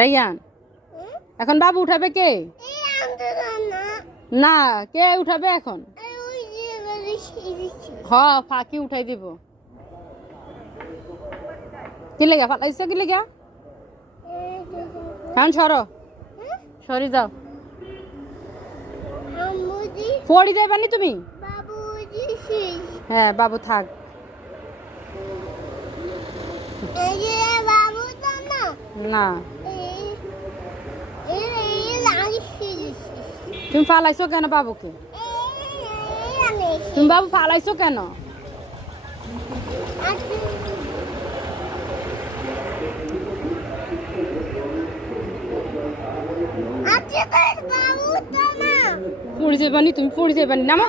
রাইয়ান এখন বাবু উঠাবে কে? না, কে উঠাবে এখন? হ, ফাঁকি উঠাই দিব। কি লেগা ফালাইছো? কি লেগা? এখন সরো, সরি যাও। পড়ি যাইবানি তুমি? হ্যাঁ, বাবু থাক। না, তুমি ফালাইছো কেন বাবুকে? তুমি বাবু ফালাইছো কেন? পড়ে যাবানি তুমি, পড়ে যাবানি। নামো।